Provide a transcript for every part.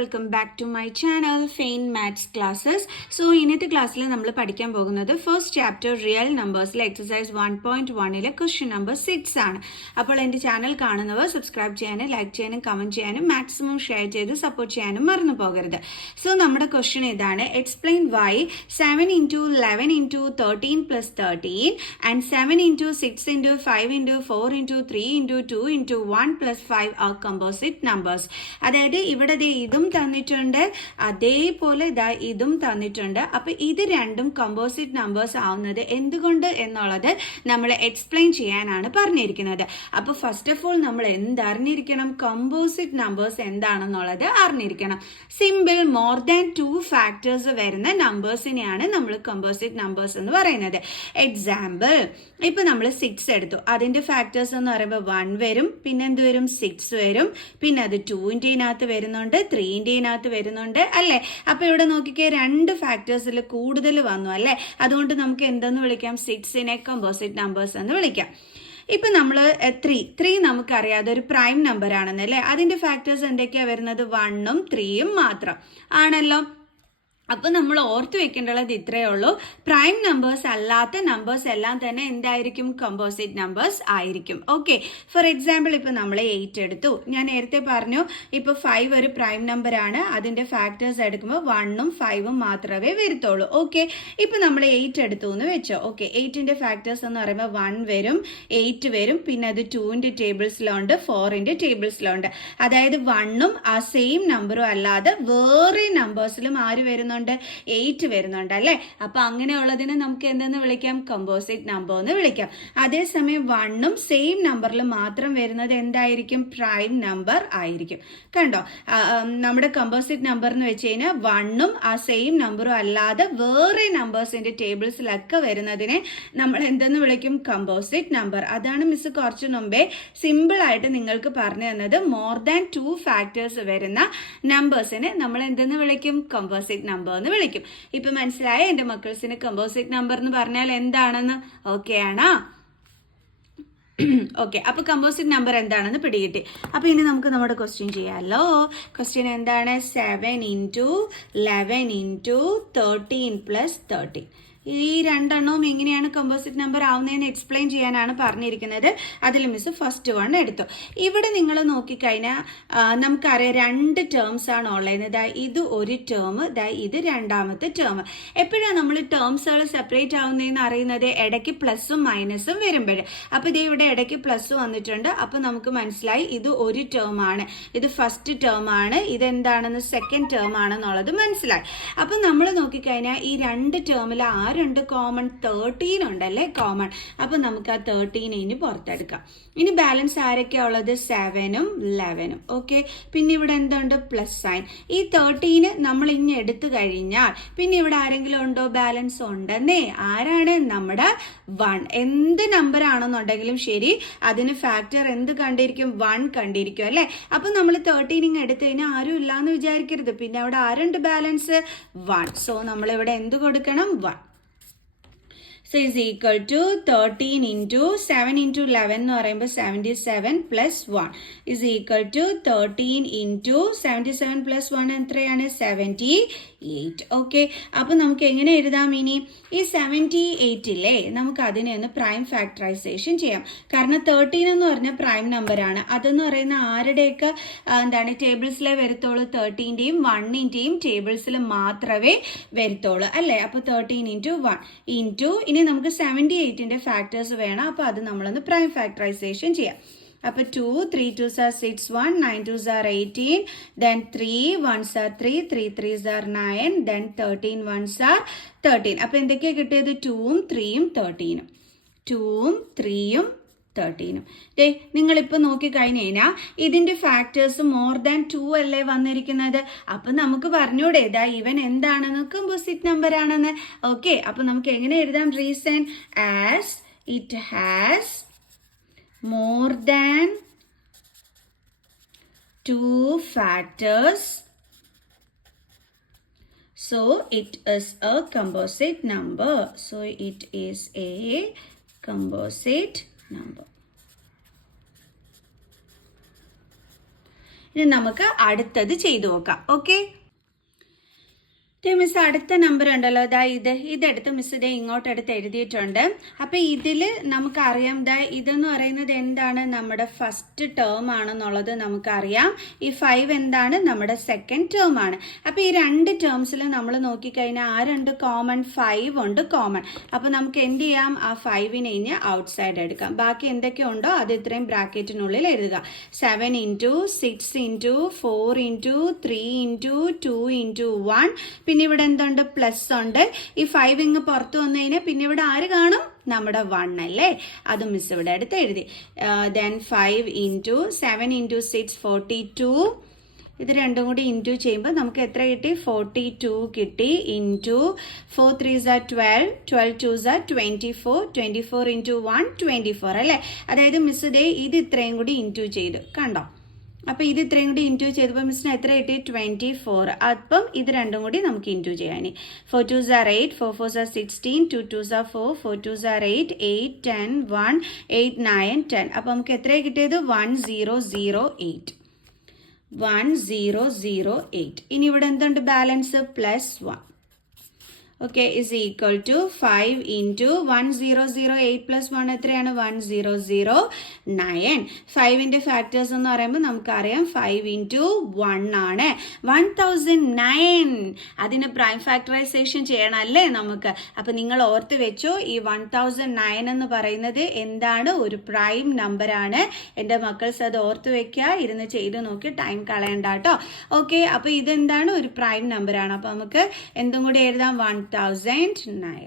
Welcome back to my channel fine maths classes. So ഇന്നത്തെ ക്ലാസ്സിൽ നമ്മൾ പഠിക്കാൻ പോകുന്നത് ഫസ്റ്റ് ചാപ്റ്റർ റിയൽ നമ്പേഴ്സിലെ എക്സസൈസ് 1.1 ക്വസ്റ്റ്യൻ നമ്പർ 6 ആണ്. അപ്പോൾ എൻ്റെ ചാനൽ കാണുന്നവർ സബ്സ്ക്രൈബ് ചെയ്യാനും ലൈക്ക് ചെയ്യാനും കമൻറ്റ് ചെയ്യാനും മാക്സിമം ഷെയർ ചെയ്ത് സപ്പോർട്ട് ചെയ്യാനും മറന്നു പോകരുത്. സോ നമ്മുടെ ക്വസ്റ്റ്യൻ ഇതാണ്: explain Y 7 into 11 into 13 plus 13 and 7 into 6 into 5 into 4 into 3 into 2 into 1 plus 5 are composite numbers. അതായത് ഇവിടെ ഇതും തന്നിട്ടുണ്ട്, അതേപോലെ ഇതും തന്നിട്ടുണ്ട്. അപ്പൊ ഇത് രണ്ടും കമ്പോസിറ്റ് നമ്പേഴ്സ് ആവുന്നത് എന്തുകൊണ്ട് എന്നുള്ളത് നമ്മൾ എക്സ്പ്ലെയിൻ ചെയ്യാനാണ് പറഞ്ഞിരിക്കുന്നത്. അപ്പൊ ഫസ്റ്റ് ഓഫ് ഓൾ നമ്മൾ എന്തറിഞ്ഞിരിക്കണം? കമ്പോസിറ്റ് നമ്പേഴ്സ് എന്താണെന്നുള്ളത് അറിഞ്ഞിരിക്കണം. സിമ്പിൾ, മോർ ദാൻ 2 ഫാക്ടേഴ്സ് വരുന്ന നമ്പേഴ്സിനെയാണ് നമ്മൾ കമ്പോസിറ്റ് നമ്പേഴ്സ് എന്ന് പറയുന്നത്. എക്സാമ്പിൾ, ഇപ്പൊ നമ്മൾ 6 എടുത്തു, അതിന്റെ ഫാക്ടേഴ്സ് എന്ന് പറയുമ്പോൾ 1 വരും, പിന്നെ എന്ത് വരും? 6 വരും, പിന്നെ അത് 2-ന്റെ വരുന്നുണ്ട്, 3-ന്റെ വരുന്നുണ്ട് അല്ലെ. അപ്പൊ ഇവിടെ നോക്കിക്കേ, 2 ഫാക്ടേഴ്സിൽ കൂടുതൽ വന്നു അല്ലെ. അതുകൊണ്ട് നമുക്ക് എന്തെന്ന് വിളിക്കാം? 6നെ കമ്പോസിറ്റ് നമ്പേഴ്സ് എന്ന് വിളിക്കാം. ഇപ്പൊ നമ്മൾ 3 നമുക്കറിയാതെ ഒരു പ്രൈം നമ്പർ ആണെന്ന് അല്ലെ. അതിന്റെ ഫാക്ടേഴ്സ് എന്തൊക്കെയാ വരുന്നത്? 1ഉം 3യും മാത്രം ആണല്ലോ. അപ്പൊ നമ്മൾ ഓർത്ത് വെക്കേണ്ടത് ഇത്രയേ ഉള്ളൂ. പ്രൈം നമ്പേഴ്സ് അല്ലാത്ത നമ്പേഴ്സ് എല്ലാം തന്നെ എന്തായിരിക്കും? കമ്പോസിറ്റ് നമ്പേഴ്സ് ആയിരിക്കും. ഓക്കെ, ഫോർ എക്സാമ്പിൾ ഇപ്പൊ നമ്മൾ 8 എടുത്തു. ഞാൻ നേരത്തെ പറഞ്ഞു ഇപ്പൊ 5 ഒരു പ്രൈം നമ്പർ ആണ്. അതിന്റെ ഫാക്ടേഴ്സ് എടുക്കുമ്പോൾ 1ഉം 5ഉം മാത്രമേ വരുത്തുള്ളൂ. ഓക്കെ, ഇപ്പൊ നമ്മൾ 8 എടുത്തു എന്ന് വെച്ചോ. ഓക്കെ, 8ന്റെ ഫാക്ടേഴ്സ് എന്ന് പറയുമ്പോൾ 1 വരും, 8 വരും, പിന്നെ അത് 2ന്റെ ടേബിൾസിലുണ്ട്, 4ന്റെ ടേബിൾസിലുണ്ട്. അതായത് 1ഉം ആ സെയിം നമ്പറും അല്ലാതെ വേറെ നമ്പേഴ്സിലും ആര് വരുന്നുണ്ട്? 8 വരുന്നുണ്ട് അല്ലെ. അപ്പൊ അങ്ങനെയുള്ളതിനെ നമുക്ക് എന്തെന്ന് വിളിക്കാം? കമ്പോസിറ്റ് നമ്പർ എന്ന് വിളിക്കാം. അതേസമയം 1ഉം സെയിം നമ്പറിൽ മാത്രം വരുന്നത് എന്തായിരിക്കും? പ്രൈം നമ്പർ ആയിരിക്കും. കണ്ടോ, നമ്മുടെ കമ്പോസിറ്റ് നമ്പർ എന്ന് വെച്ച് കഴിഞ്ഞാൽ 1ഉം ആ സെയിം നമ്പറും അല്ലാതെ വേറെ നമ്പേഴ്സിന്റെ ടേബിൾസിലൊക്കെ വരുന്നതിനെ നമ്മൾ എന്തെന്ന് വിളിക്കും? Composite number. അതാണ് മിസ് കുറച്ചു മുമ്പേ സിമ്പിൾ ആയിട്ട് നിങ്ങൾക്ക് പറഞ്ഞു തന്നത്. മോർ ദാൻ 2 ഫാക്ടേഴ്സ് വരുന്ന നമ്പേഴ്സിനെ നമ്മൾ എന്തെന്ന് വിളിക്കും? കമ്പോസിറ്റ് നമ്പർ എന്ന് വിളിക്കും. ഇപ്പൊ മനസ്സിലായ എന്റെ മക്കൾസിന് കമ്പോസിറ്റ് നമ്പർ എന്ന് പറഞ്ഞാൽ എന്താണെന്ന്? ഓക്കെ ആണോ? ഓക്കെ, അപ്പൊ കമ്പോസിറ്റ് നമ്പർ എന്താണെന്ന് പിടികിട്ടി. അപ്പൊ ഇനി നമുക്ക് നമ്മുടെ ക്വസ്റ്റ്യൻ ചെയ്യാമല്ലോ. ക്വസ്റ്റ്യൻ എന്താണ്? 7 into 11 into 13 plus 13. ഈ രണ്ടെണ്ണവും എങ്ങനെയാണ് കമ്പോസിറ്റ് നമ്പർ ആവുന്നതെന്ന് എക്സ്പ്ലെയിൻ ചെയ്യാനാണ് പറഞ്ഞിരിക്കുന്നത്. അതിൽ മിസ് ഫസ്റ്റ് വൺ എടുത്തു. ഇവിടെ നിങ്ങൾ നോക്കിക്കഴിഞ്ഞാൽ നമുക്കറിയാം 2 ടേംസ് ആണ് ഉള്ളത്. ഇത് ഒരു ടേം, ഇത് രണ്ടാമത്തെ ടേം. എപ്പോഴാണ് നമ്മൾ ടേംസുകൾ സെപ്പറേറ്റ് ആവുന്നതെന്ന് അറിയുന്നത്? ഇടയ്ക്ക് പ്ലസും മൈനസും വരുമ്പോഴേ. അപ്പൊ ഇത് ഇവിടെ ഇടയ്ക്ക് പ്ലസ് വന്നിട്ടുണ്ട്. അപ്പൊ നമുക്ക് മനസ്സിലായി ഇത് ഒരു ടേം ആണ്, ഇത് ഫസ്റ്റ് ടേം ആണ്, ഇതെന്താണെന്ന് സെക്കൻഡ് ടേം ആണെന്നുള്ളത് മനസ്സിലായി. അപ്പൊ നമ്മൾ നോക്കിക്കഴിഞ്ഞാൽ ഈ 2 ടേമിൽ ആരുണ്ട് കോമൺ? 13 ഉണ്ടല്ലേ കോമൺ. അപ്പൊ നമുക്ക് ആ 13 ഇനി പുറത്തെടുക്കാം. ഇനി ബാലൻസ് ആരൊക്കെയാ ഉള്ളത്? 7ഉം 11ഉം. ഓക്കെ, പിന്നെ ഇവിടെ എന്തുണ്ട്? Plus sine. ഈ 13 നമ്മൾ ഇനി എടുത്തു കഴിഞ്ഞാൽ പിന്നെ ഇവിടെ ആരെങ്കിലും ഉണ്ടോ? ബാലൻസ് ഉണ്ടെന്നേ. ആരാണ്? നമ്മുടെ 1. എന്ത് നമ്പർ ആണെന്നുണ്ടെങ്കിലും ശരി, അതിന് ഫാക്ടർ എന്ത് കണ്ടിരിക്കും? 1 കണ്ടിരിക്കും അല്ലെ. അപ്പൊ നമ്മൾ 13 എടുത്തു കഴിഞ്ഞാൽ ആരും ഇല്ലാന്ന് വിചാരിക്കരുത്. പിന്നെ അവിടെ ആരുണ്ട്? ബാലൻസ് 1. സോ നമ്മൾ ഇവിടെ എന്ത് കൊടുക്കണം? 1. So is equal to 13 into 7 into 11 എന്ന് പറയുമ്പോൾ 77 plus 1 is equal to 13 into 77 plus 1 എത്രയാണ്? 78. ഓക്കെ, അപ്പൊ നമുക്ക് എങ്ങനെ എഴുതാം ഇനി? ഈ 78 നമുക്ക് അതിനെ ഒന്ന് പ്രൈം ഫാക്ടറൈസേഷൻ ചെയ്യാം. കാരണം 13 എന്ന് പറഞ്ഞ പ്രൈം നമ്പർ ആണ്. അതെന്ന് പറയുന്ന ആരുടെയൊക്കെ ടേബിൾസിലെ വരുത്തോളൂ? 13ന്റെയും 1ന്റെയും ടേബിൾസിൽ മാത്രമേ വരുത്തോളൂ അല്ലെ. അപ്പൊ 13 into 1 into ഇനി നമുക്ക് 78ന്റെ ഫാക്ടേഴ്സ് വേണം. അപ്പൊ അത് നമ്മളൊന്ന് പ്രൈം ഫാക്ടറൈസേഷൻ ചെയ്യാം. അപ്പൊ 2, 3 2s are 6, 1, 9 2s are 18, then 3 1s are 3, 3 3s are 9, then 13 1s are 13. അപ്പൊ എന്തൊക്കെയാ കിട്ടിയത്? 2ഉം 3ഉം 13ഉം, 2ഉം 3ഉം 13ഉം. നിങ്ങളിപ്പോ നോക്കിക്കഴിഞ്ഞു കഴിഞ്ഞാൽ ഇതിന്റെ ഫാക്ടേഴ്സ് മോർ ദാൻ 2 അല്ലേ വന്നിരിക്കുന്നത്. അപ്പൊ നമുക്ക് പറഞ്ഞൂടെ ഇവൻ എന്താണെന്ന്? കമ്പോസിറ്റ് നമ്പർ ആണെന്ന്. ഓക്കെ, അപ്പൊ നമുക്ക് എങ്ങനെ എഴുതാം? Reason as it has more than 2 factors, so it is a composite number. So it is a composite number. ഇനി നമുക്ക് അടുത്തത് ചെയ്തു നോക്കാം. ഓക്കെ, മിസ് അടുത്ത നമ്പർ ഉണ്ടല്ലോ, ഇതെടുത്ത് മിസ് ഇതേ ഇങ്ങോട്ടെടുത്ത് എഴുതിയിട്ടുണ്ട്. അപ്പം ഇതിൽ നമുക്കറിയാം ഇതെന്ന് പറയുന്നത് എന്താണ്, നമ്മുടെ ഫസ്റ്റ് ടേം ആണെന്നുള്ളത് നമുക്കറിയാം. ഈ 5 എന്താണ്, നമ്മുടെ സെക്കൻഡ് ടേം ആണ്. അപ്പം ഈ രണ്ട് ടേംസിൽ നമ്മൾ നോക്കിക്കഴിഞ്ഞാൽ ആ രണ്ട് കോമൺ 5 ഉണ്ട് കോമൺ. അപ്പം നമുക്ക് എന്ത് ചെയ്യാം, ആ 5നെ ഇനി ഔട്ട് സൈഡ് എടുക്കാം. ബാക്കി എന്തൊക്കെയുണ്ടോ അത് ഇത്രയും ബ്രാക്കറ്റിനുള്ളിൽ എഴുതുക. 7 × 6 × 4 × 3 × 2 × 1. പിന്നെ ഇവിടെ എന്തുണ്ട്, പ്ലസ് ഉണ്ട്. ഈ 5 ഇങ്ങ് പുറത്ത് വന്നു കഴിഞ്ഞാൽ പിന്നെ ഇവിടെ ആര് കാണും, നമ്മുടെ 1 അല്ലേ, അത് മിസ് ഇവിടെ എടുത്ത് എഴുതി. ദെൻ 5 × 7 × 6 42. ഇത് രണ്ടും കൂടി ഇൻറ്റു ചെയ്യുമ്പോൾ നമുക്ക് എത്ര കിട്ടി, 42 കിട്ടി. Into 4 3s are 12, 12 2s are 24, 24 × 1 24 അല്ലേ. അതായത് മിസ് ഇത് ഇത്രയും കൂടി ഇൻറ്റു ചെയ്തു, കണ്ടോ. അപ്പോൾ ഇത് ഇത്രയും കൂടി ഇൻറ്റു ചെയ്തപ്പോൾ മിസ്സിന് എത്ര കിട്ടി, 24. അപ്പം ഇത് രണ്ടും കൂടി നമുക്ക് ഇൻറ്റു ചെയ്യാൻ. 4 2s are 8, 4 4s are 16, 2 2s are 4, 4 2s are 8, 8 10 1 8 9 10. അപ്പോൾ നമുക്ക് എത്ര കിട്ടിയത്, 1008. 1008. ഇനി ഇവിടെ എന്തുണ്ട് balance, +1. Okay, is equal to 5 × 1008 + 1 എത്രയാണ്, 1009. 5ൻ്റെ ഫാക്ടേഴ്സ് എന്ന് പറയുമ്പോൾ നമുക്കറിയാം 5 × 1 ആണ്, 1009. അതിന് പ്രൈം ഫാക്ടറൈസേഷൻ ചെയ്യണം അല്ലേ നമുക്ക്. അപ്പം നിങ്ങൾ ഓർത്ത് വെച്ചോ, ഈ 1009 എന്ന് പറയുന്നത് എന്താണ്, ഒരു പ്രൈം നമ്പറാണ്. എൻ്റെ മക്കൾസ് അത് ഓർത്ത് വെക്കുക, ഇരുന്ന് ചെയ്ത് നോക്കി ടൈം കളയണ്ട കേട്ടോ. ഓക്കെ, അപ്പോൾ ഇതെന്താണ്, ഒരു പ്രൈം നമ്പറാണ്. അപ്പോൾ നമുക്ക് എന്തും കൂടി എഴുതാം, 1009.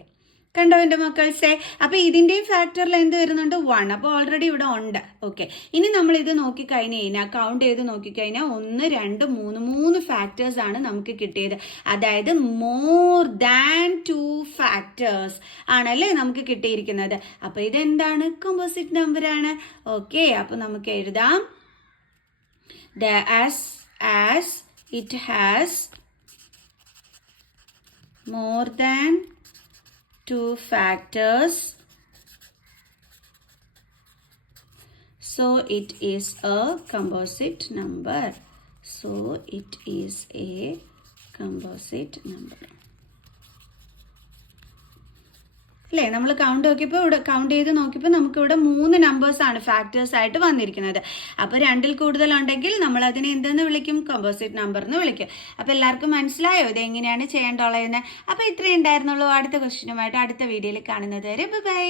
കണ്ടോ എൻ്റെ മക്കൾസെ. അപ്പോൾ ഇതിൻ്റെയും ഫാക്ടറിൽ എന്ത് വരുന്നുണ്ട്, 1. അപ്പോൾ ഓൾറെഡി ഇവിടെ ഉണ്ട്. ഓക്കെ, ഇനി നമ്മൾ ഇത് നോക്കിക്കഴിഞ്ഞ് കഴിഞ്ഞാൽ കൗണ്ട് ചെയ്ത് നോക്കിക്കഴിഞ്ഞാൽ 1 2 3 ഫാക്ടേഴ്സ് ആണ് നമുക്ക് കിട്ടിയത്. അതായത് മോർ ദാൻ 2 ഫാക്ടേഴ്സ് ആണല്ലേ നമുക്ക് കിട്ടിയിരിക്കുന്നത്. അപ്പോൾ ഇതെന്താണ്, കമ്പോസിറ്റ് നമ്പറാണ്. ഓക്കെ, അപ്പോൾ നമുക്ക് എഴുതാം, as it has more than 2 factors, so it is a composite number. So it is a composite number. അല്ലേ, നമ്മൾ കൗണ്ട് ചെയ്ത് നോക്കിയപ്പോൾ നമുക്കിവിടെ 3 നമ്പേഴ്സാണ് ഫാക്ടേഴ്സ് ആയിട്ട് വന്നിരിക്കുന്നത്. അപ്പോൾ 2ൽ കൂടുതലുണ്ടെങ്കിൽ നമ്മൾ അതിനെ എന്തെന്ന് വിളിക്കും, കമ്പോസിറ്റ് നമ്പർ എന്ന് വിളിക്കും. അപ്പോൾ എല്ലാവർക്കും മനസ്സിലായോ ഇത് എങ്ങനെയാണ് ചെയ്യേണ്ടുള്ളതെന്ന്. അപ്പോൾ ഇത്രയേ ഉണ്ടായിരുന്നുള്ളൂ. അടുത്ത ക്വസ്റ്റ്യനുമായിട്ട് അടുത്ത വീഡിയോയിൽ കാണുന്നത് വരെ ബൈ.